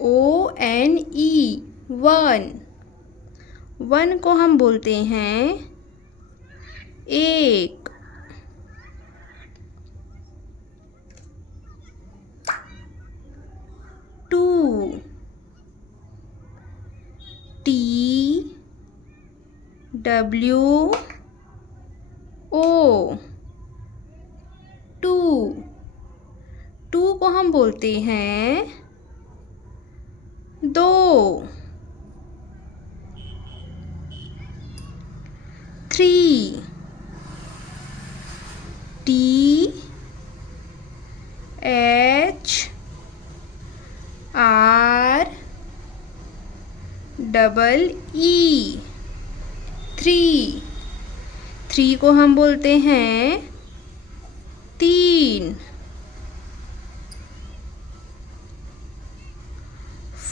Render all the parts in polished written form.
ONE one. One को हम बोलते हैं एक। To, TWO, to. टू को हम बोलते हैं दो। Three, THREE, three. थ्री को हम बोलते हैं तीन।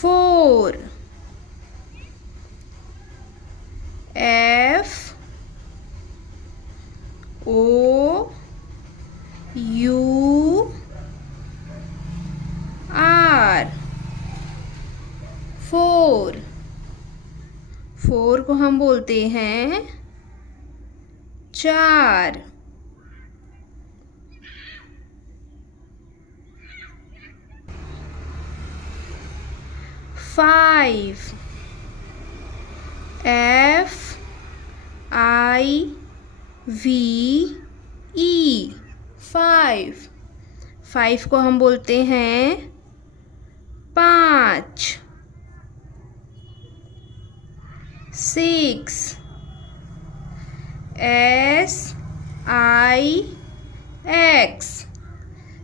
Four, FOUR, four. फोर को हम बोलते हैं चार। Five, FIVE, five. फाइव को हम बोलते हैं पाँच। Six, SIX,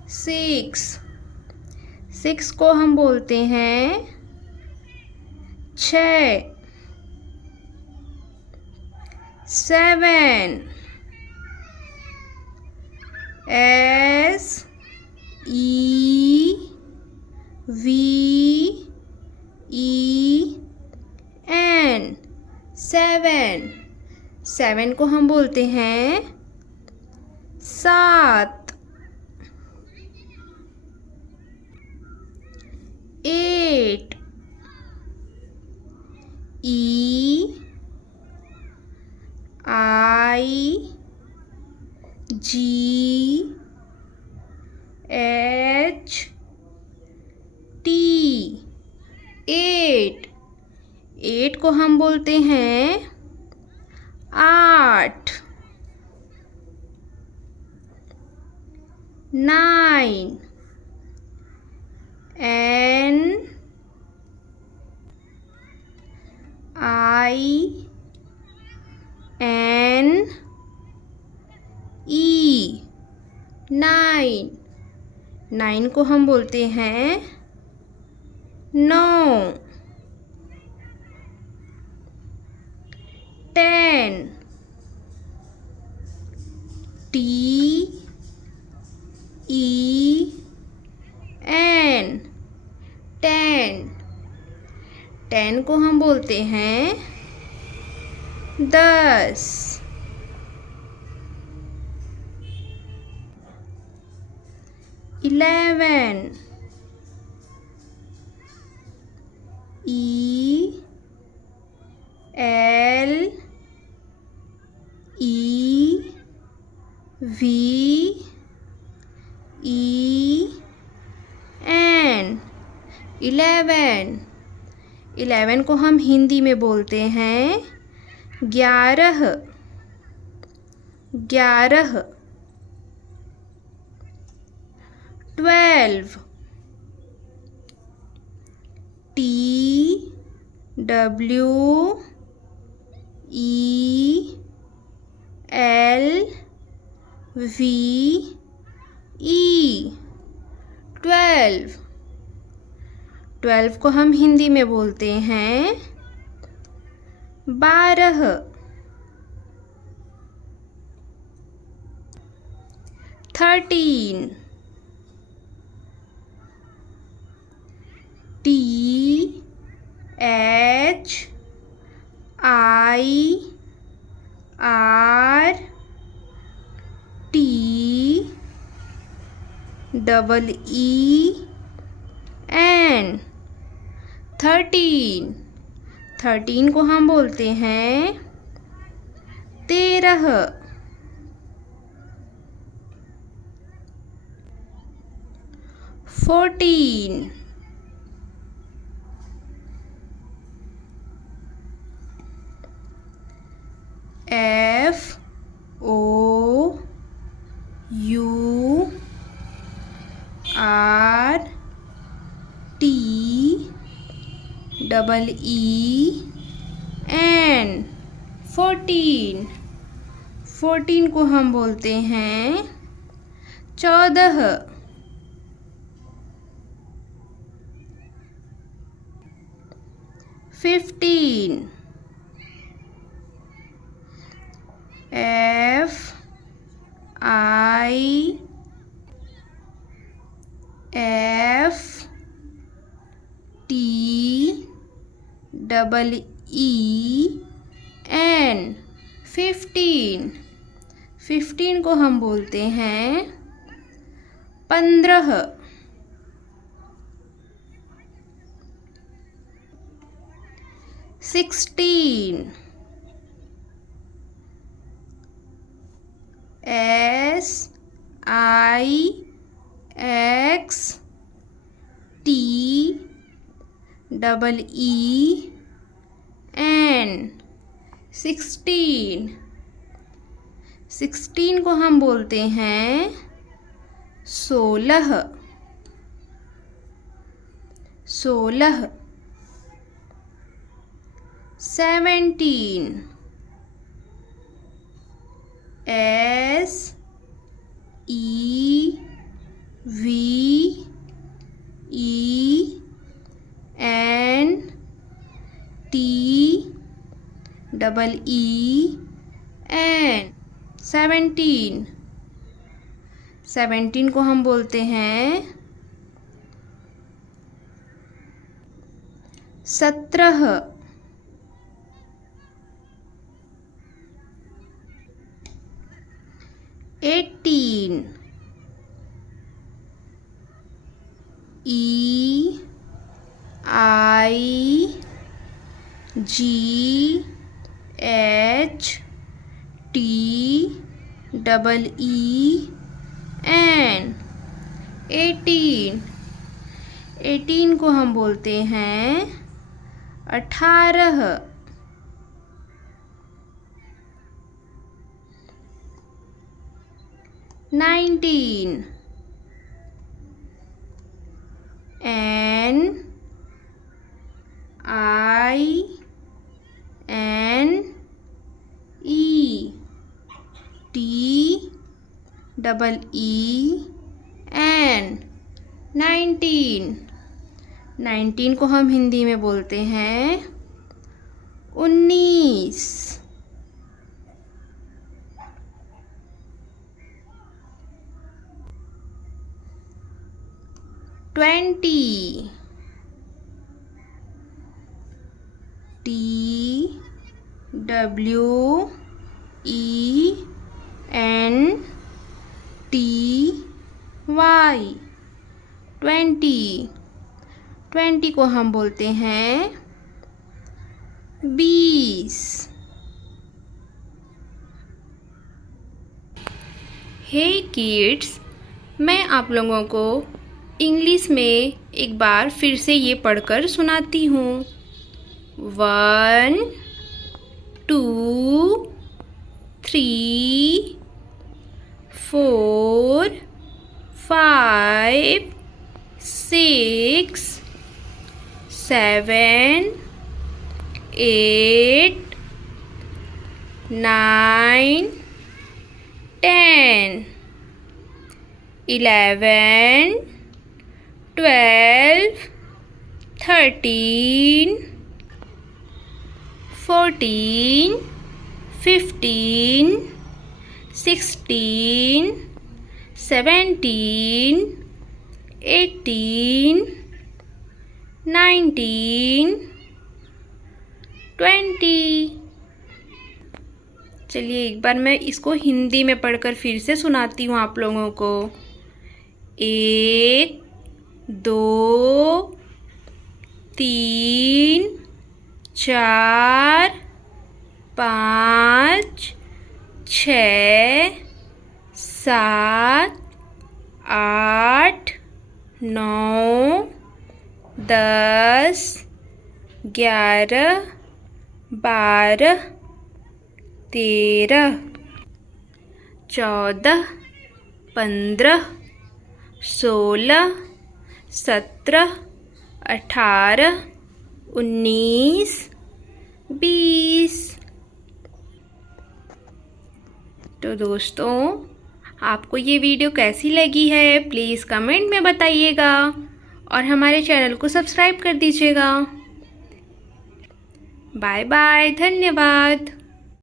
six. सिक्स को हम बोलते हैं छः। Seven, SEVEN, seven. सेवन को हम बोलते हैं सात। Eight, EIGHT, eight. एट को हम बोलते हैं आठ। Nine, NINE, nine. नाइन को हम बोलते हैं नौ। Ten, TEN, ten. टेन को हम बोलते हैं दस। Eleven, ELEVEN, eleven. इलेवन को हम हिंदी में बोलते हैं ग्यारह। ग्यारह। Twelve, TWELVE, twelve. ट्वेल्व को हम हिंदी में बोलते हैं बारह। Thirteen, THIREEN, 13। 13 को हम बोलते हैं 13। 14। 14। 14 को हम बोलते हैं 14। 15। FIFTEEN 15। 15 को हम बोलते हैं 15। 16। SIXTEEN 16। 16 को हम बोलते हैं 16। 16। 17। SEVEN 17। 17 को हम बोलते हैं 17। 18। EIGHTEEN 18। 18 को हम बोलते हैं 18। 19। NINETEEN 19। 19 को हम हिंदी में बोलते हैं 19। TWENTY TWENTY 20 को हम बोलते हैं 20। हे किड्स, मैं आप लोगों को इंग्लिश में एक बार फिर से ये पढ़कर सुनाती हूँ। 1 2 3 4 5 6 7 8 9 10 11 12 13 14 15 16 17 18 19 20। चलिए एक बार मैं इसको हिंदी में पढ़कर फिर से सुनाती हूँ आप लोगों को। 1 2 3 4 5 6 7 8 9 10 11 12 13 14 15 16 17 18 19 20। तो दोस्तों, आपको ये वीडियो कैसी लगी है प्लीज़ कमेंट में बताइएगा और हमारे चैनल को सब्सक्राइब कर दीजिएगा। बाय बाय, धन्यवाद।